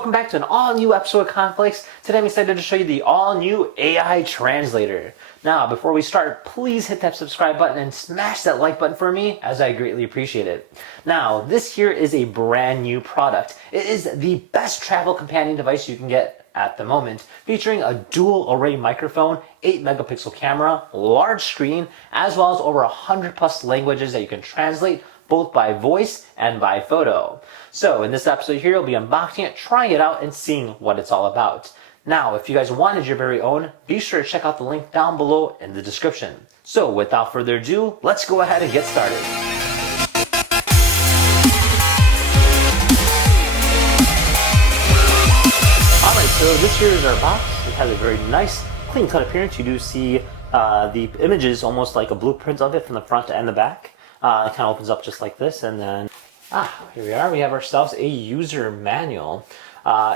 welcome back to an all-new episode of Conflicts. Today I'm excited to show you the all-new AI Translator. Now, before we start, please hit that subscribe button and smash that like button for me, as I greatly appreciate it. Now, this here is a brand new product. It is the best travel companion device you can get at the moment, featuring a dual array microphone, 8 megapixel camera, large screen, as well as over 100 plus languages that you can translate both by voice and by photo. So in this episode here, you'll be unboxing it, trying it out, and seeing what it's all about. Now, if you guys wanted your very own, be sure to check out the link down below in the description. So without further ado, let's go ahead and get started. Alright, so this here is our box. It has a very nice, clean-cut appearance. You do see the images almost like a blueprint of it from the front and the back. It kind of opens up just like this, and then here we are. We have ourselves a user manual.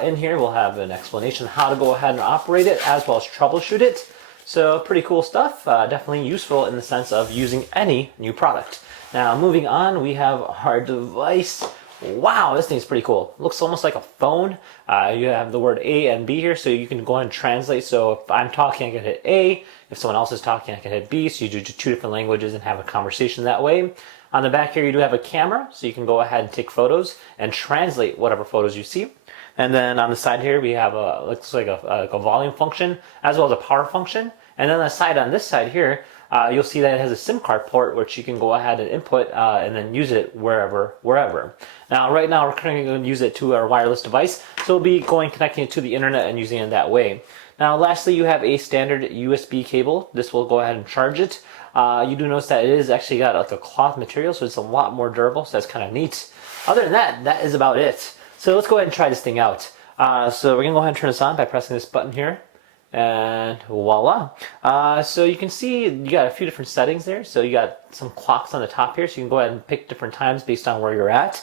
In here we'll have an explanation how to go ahead and operate it, as well as troubleshoot it. So pretty cool stuff. Definitely useful in the sense of using any new product. Now moving on, we have our device. Wow, this thing's pretty cool. Looks almost like a phone. You have the word A and B here, so you can go ahead and translate. So if I'm talking, I can hit A. If someone else is talking, I can hit B. So you do two different languages and have a conversation that way. On the back here, you do have a camera, so you can go ahead and take photos and translate whatever photos you see. And then on the side here, we have looks like a volume function, as well as a power function. And then on this side here, you'll see that it has a SIM card port, which you can go ahead and input and then use it wherever. Now, right now, we're currently going to use it to our wireless device, so we'll be connecting it to the internet and using it that way. Now, lastly, you have a standard USB cable. This will go ahead and charge it. You do notice that it is actually got like a cloth material, so it's a lot more durable, so that's kind of neat. Other than that, that is about it. So let's go ahead and try this thing out. So we're going to go ahead and turn this on by pressing this button here. And voila. So you can see you got a few different settings there. So you got some clocks on the top here, so you can go ahead and pick different times based on where you're at.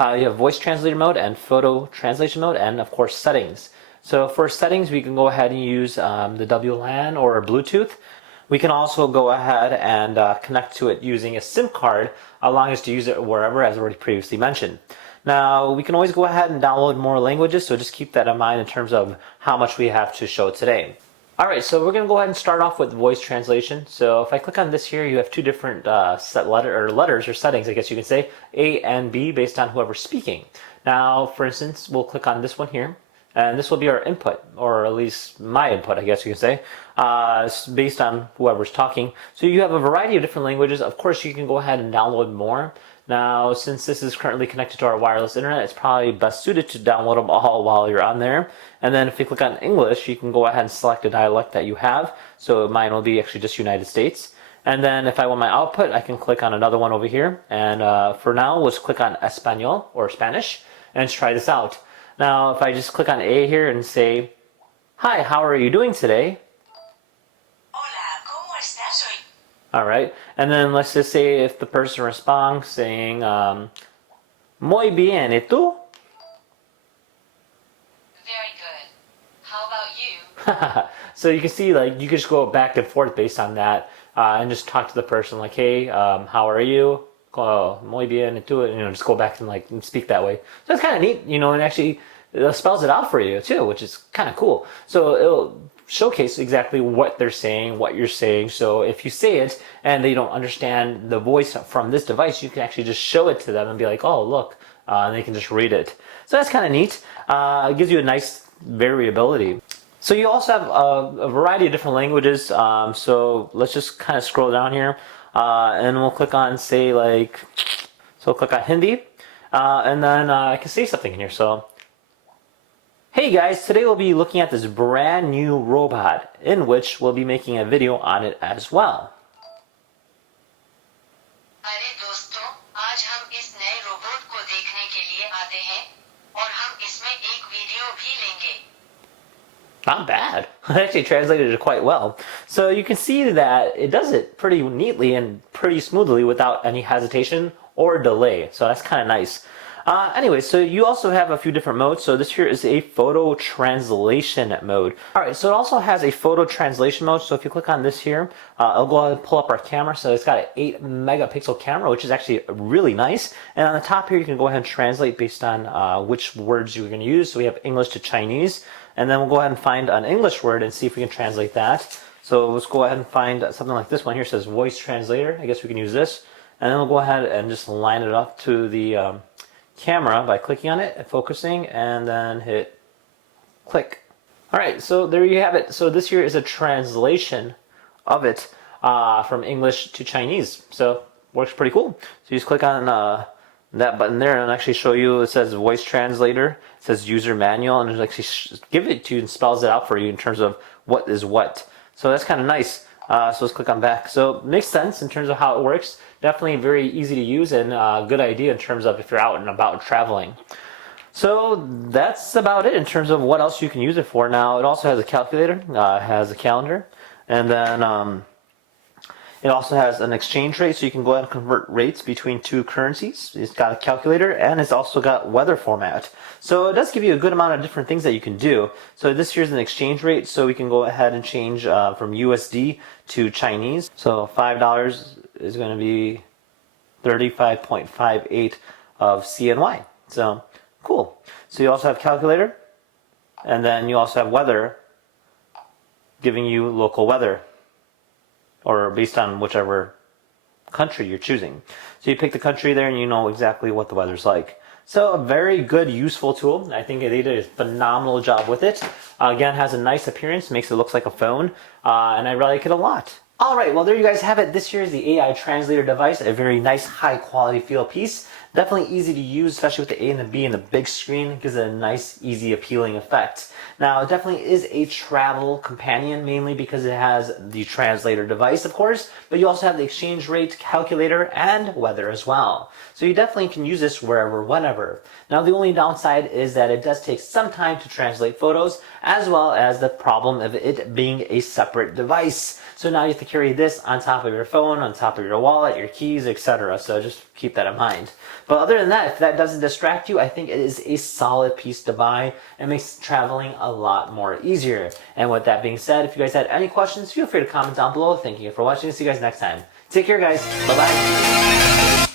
You have voice translator mode and photo translation mode, and of course settings. So for settings, we can go ahead and use the WLAN or Bluetooth. We can also go ahead and connect to it using a SIM card, allowing us to use it wherever, as already previously mentioned. Now, we can always go ahead and download more languages, so just keep that in mind in terms of how much we have to show today. Alright, so we're going to go ahead and start off with voice translation. So if I click on this here, you have two different letters or settings, I guess you can say, A and B, based on whoever's speaking. Now, for instance, we'll click on this one here, and this will be our input, or at least my input, I guess you can say, based on whoever's talking. So you have a variety of different languages. Of course, you can go ahead and download more. Now, since this is currently connected to our wireless internet, it's probably best suited to download them all while you're on there. And then if you click on English, you can go ahead and select a dialect that you have. So mine will be actually just United States. And then if I want my output, I can click on another one over here. And for now, let's click on Espanol or Spanish, and let's try this out. Now, if I just click on A here and say, "Hi, how are you doing today?" All right, and then let's just say if the person responds saying, "Muy bien, ¿y tú?" Very good. How about you? So you can see, like, you can just go back and forth based on that, and just talk to the person, like, "Hey, how are you?" "Muy bien, ¿y tú?" Just go back and speak that way. So it's kind of neat, and actually it spells it out for you too, which is kind of cool. So it'll showcase exactly what they're saying, what you're saying. So if you say it and they don't understand the voice from this device, you can actually just show it to them and be like, "Oh, look," and they can just read it. So that's kind of neat. It gives you a nice variability. So you also have a variety of different languages. So let's just kind of scroll down here, and we'll click on, say, so click on Hindi, and then I can say something in here. So, "Hey guys, today we'll be looking at this brand new robot, in which we'll be making a video on it as well." अरे दोस्तों, आज हम इस नए robot को देखने के लिए आते हैं और हम इसमें एक वीडियो भी लेंगे. Not bad. I actually translated it quite well. So you can see that it does it pretty neatly and pretty smoothly without any hesitation or delay. So that's kind of nice. Anyway, so you also have a few different modes. So this here is a photo translation mode. All right, so it also has a photo translation mode. So if you click on this here, it'll go ahead and pull up our camera. So it's got an 8 megapixel camera, which is actually really nice. And on the top here, you can go ahead and translate based on which words you're going to use. So we have English to Chinese. And then we'll go ahead and find an English word and see if we can translate that. So let's go ahead and find something like this one here. It says voice translator. I guess we can use this. And then we'll go ahead and just line it up to the camera by clicking on it and focusing, and then hit click. All right, so there you have it. So this here is a translation of it from English to Chinese. So works pretty cool. So you just click on that button there, and it'll actually show you. It says voice translator. It says user manual, and it'll actually give it to you and spells it out for you in terms of what is what. So that's kind of nice. So let's click on back. So it makes sense in terms of how it works. Definitely very easy to use and a good idea in terms of if you're out and about traveling. So that's about it in terms of what else you can use it for. Now it also has a calculator, has a calendar, and then it also has an exchange rate, so you can go ahead and convert rates between two currencies. It's got a calculator, and it's also got weather format. So it does give you a good amount of different things that you can do. So this here's an exchange rate, so we can go ahead and change from USD to Chinese. So $5 is going to be 35.58 of CNY. So cool. So you also have calculator, and then you also have weather, giving you local weather, or based on whichever country you're choosing. So you pick the country there and you know exactly what the weather's like. So a very good, useful tool. I think they did a phenomenal job with it. Again, has a nice appearance, makes it look like a phone, and I really like it a lot. All right, well, there you guys have it. This here is the AI translator device, a very nice, high-quality feel piece. Definitely easy to use, especially with the A and the B and the big screen. It gives it a nice, easy, appealing effect. Now, it definitely is a travel companion, mainly because it has the translator device, of course, but you also have the exchange rate calculator and weather as well. So you definitely can use this wherever, whenever. Now, the only downside is that it does take some time to translate photos, as well as the problem of it being a separate device. So now you have to carry this on top of your phone, on top of your wallet, your keys, etc. So just keep that in mind. But other than that, if that doesn't distract you, I think it is a solid piece to buy and makes traveling a lot more easier. And with that being said, if you guys had any questions, feel free to comment down below. Thank you for watching. See you guys next time. Take care, guys. Bye-bye.